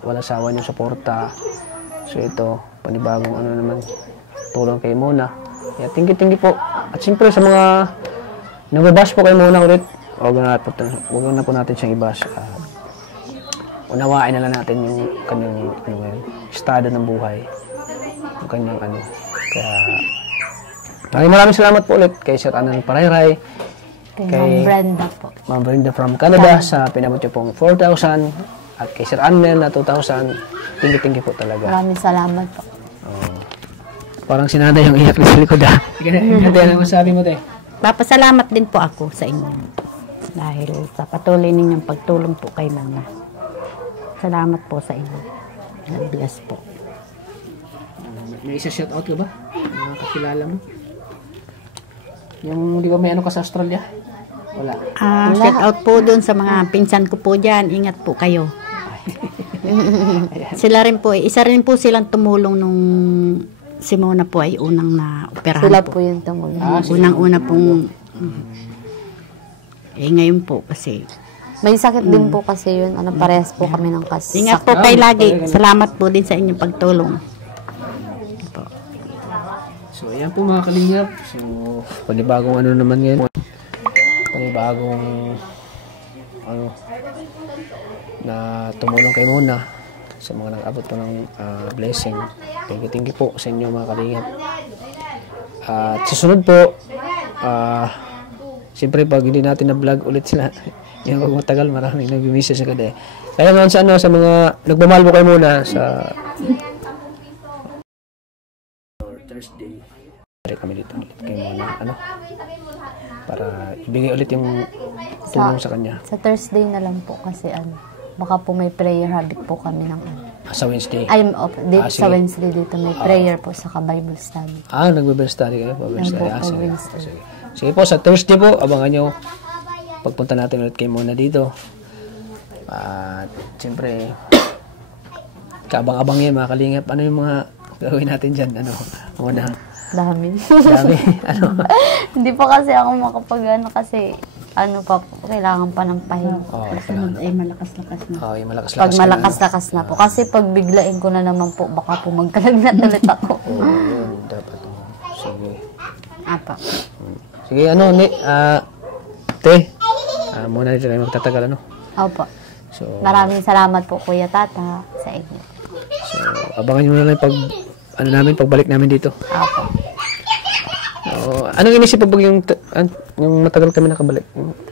walang sawa niyong suporta. So ito, panibagong naman tulong kay Mona. Kaya thank you po. At siyempre sa mga nagbabash po kay Mona ulit, huwag na po natin siyang i-bash. Unawain na lang natin yung kanyang estado ng buhay. Yung kanyang Kaya maraming salamat po ulit kay Sir Arnel Parayray. Kay Ma'am Brenda po. Ma'am Brenda from Canada sa pinabot niyo pong 4,000 at kay Sir Arnel na 2,000. Thank you po talaga. Maraming salamat po. Parang sinada yung iyak sa likod Sige na, ano masabi mo te? Papasalamat din po ako sa inyo dahil sa patuloy ninyong pagtulong po kay Mama. Salamat po sa inyo. God bless po. May isa shout out ka ba? Mga kakilala mo? Yung di ba may ka sa Australia? Wala. Shout out po doon sa mga pinsan ko po dyan. Ingat po kayo. Sila rin po, isa rin po silang tumulong nung si Mona po ay unang na-operahan Sila po. po yung tumulong. Unang-una pong ngayon po kasi May sakit din po kasi yun. Parehas po kami ng ingat po kayo lagi. Salamat po din sa inyong pagtulong. So ayan po mga kalingap. So panibagong naman ngayon. bagong ano na tumulong kay Mona sa mga nag-abot po ng blessing. Thank you po sa inyo mga kalingap. At susunod po, siyempre pag hindi natin na-vlog ulit sila, yung pag matagal maraming nag-miss sa kada. Kaya naman sa ano, sa mga nagmamahal po kayo muna sa Thursday. Kami dito ulit kay Mona, ano, para ibigay ulit yung tulong sa kanya. Sa Thursday na lang po kasi baka po may prayer habit po kami ng Sa Wednesday. Dito sa sige. Wednesday dito may prayer po sa Bible study. Nagbe-Bible study kayo? Bible study. Opo, Sige. Wednesday. Sige. Sige po, sa Thursday po, abangan nyo. Pagpunta natin ulit kay Mona dito. At siyempre, kaabang-abang yan mga kalingap. Ano yung mga gagawin natin dyan? Ano? Muna. Dami. Dami. Ano? Hindi pa kasi ako kasi pa po, kailangan pa ng pahinga. Sunod ay malakas-lakas na. Yung malakas-lakas. Pag malakas-lakas na po. Kasi pag biglain ko na naman po, baka po magkalagnat ulit ako. Yun, dapat. Sige. Apa. Sige, te. Muna dito kayo magtatagal, ano? Opo. So, Maraming salamat po, Kuya Tata, sa inyo. so abangan nyo na lang pagbalik namin dito. Opo. Anong inisip pag yung matagal kami nakabalik?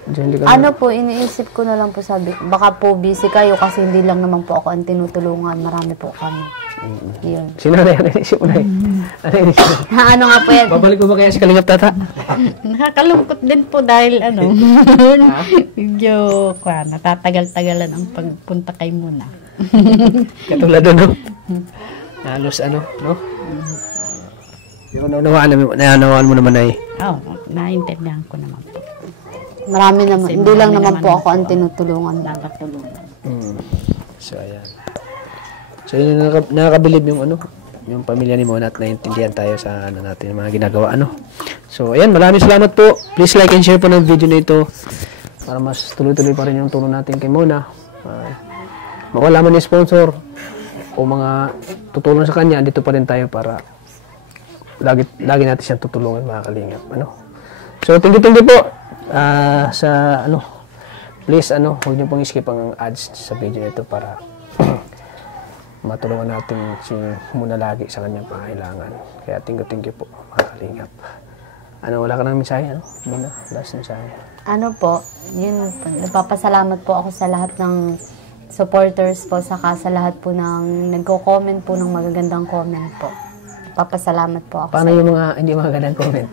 Hindi kami... Po, iniisip ko na lang po baka po busy kayo kasi hindi lang naman po ako ang tinutulungan. Marami po kami. Yun. Sino na yan? Inisip mo na yun? Ano inisip mo? Ano nga po yan? Babalik mo ba kaya si Kalingap Tata? Nakakalungkot din po dahil medyo natatagal-tagalan ang pagpunta kay Mona. Katulad no? Halos no? Yung naunawaan mo naman ay. Naintindihan ko naman po. Marami naman. Hindi lang naman po ako ang tinutulungan. Nakatulungan. So, ayan. So, yun nakakabilib yung pamilya ni Mona at naintindihan tayo sa natin, mga ginagawa, So, ayan, maraming salamat po. Please like and share po ng video na ito para mas tuloy-tuloy pa rin yung tulong natin kay Mona. Mawala man yung sponsor o mga tutulong sa kanya, dito pa rin tayo para lagi natin siyang tutulungan mga kalingap, So, thank you po sa please huwag niyo pong skip ang ads sa video nito para matulungan natin si Muna lagi sa kanyang pangailangan. Kaya thank you po mga kalingap. Wala ka ng mensahe, Muna, last mensahe. Nagpapasalamat po ako sa lahat ng supporters po, saka sa lahat po ng nagko-comment po ng magagandang comment po. Papasalamat po ako. Paano yung mga hindi magandang comment?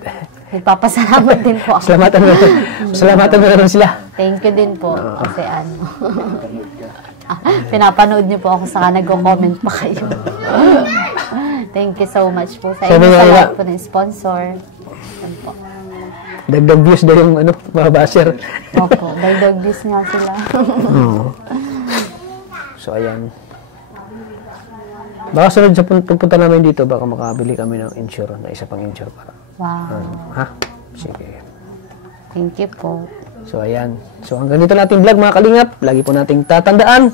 Nagpapasalamat din po ako. Salamatan mo na sila. Thank you din po. Kasi pinapanood niyo po ako, saka nagko-comment pa kayo. Thank you so much po sa inyo, sa lahat po ng sponsor. Po. Dagdag views daw yung mga basher. Opo, dagdag views nga sila. So, ayan. Baka sunod sa pagpunta namin dito, baka makabili kami ng insure, na isa pang insure para. Wow. Sige. Thank you po. So, ayan. So, hanggang dito natin vlog, mga kalingap. Lagi po nating tatandaan.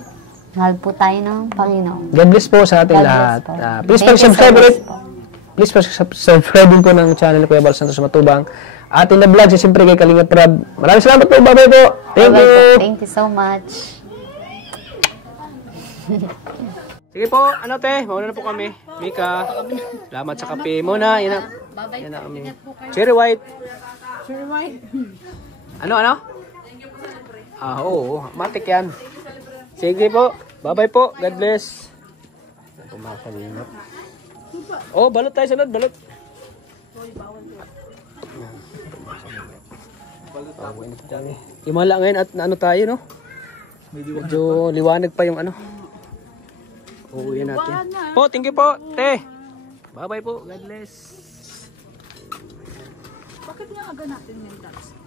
Mahal po tayo ng Panginoon. God bless po sa ating God lahat. bless po. Please Thank you subscribe so much ulit. po. Please subscribe din po ng channel ni Kuya Bal Santos Matubang. Atin na vlog, siyempre kay Kalingap Rab. Maraming salamat po. Bye-bye po. Thank you. Thank you so much. Sige po, te, mauna na po kami. Mika, salamat sa kape muna. Yan na kami. Cherry white. Cherry white. Ano? Oo, matik yan. Sige po, bye-bye po. God bless. Kumakalinap. Balot tayo sunod, balot. Himala ngayon at tayo, no? Medyo liwanag pa yung uuwi natin. Po, thank you po, te. Bye-bye po. God bless. Bakit nga aga natin yung tax?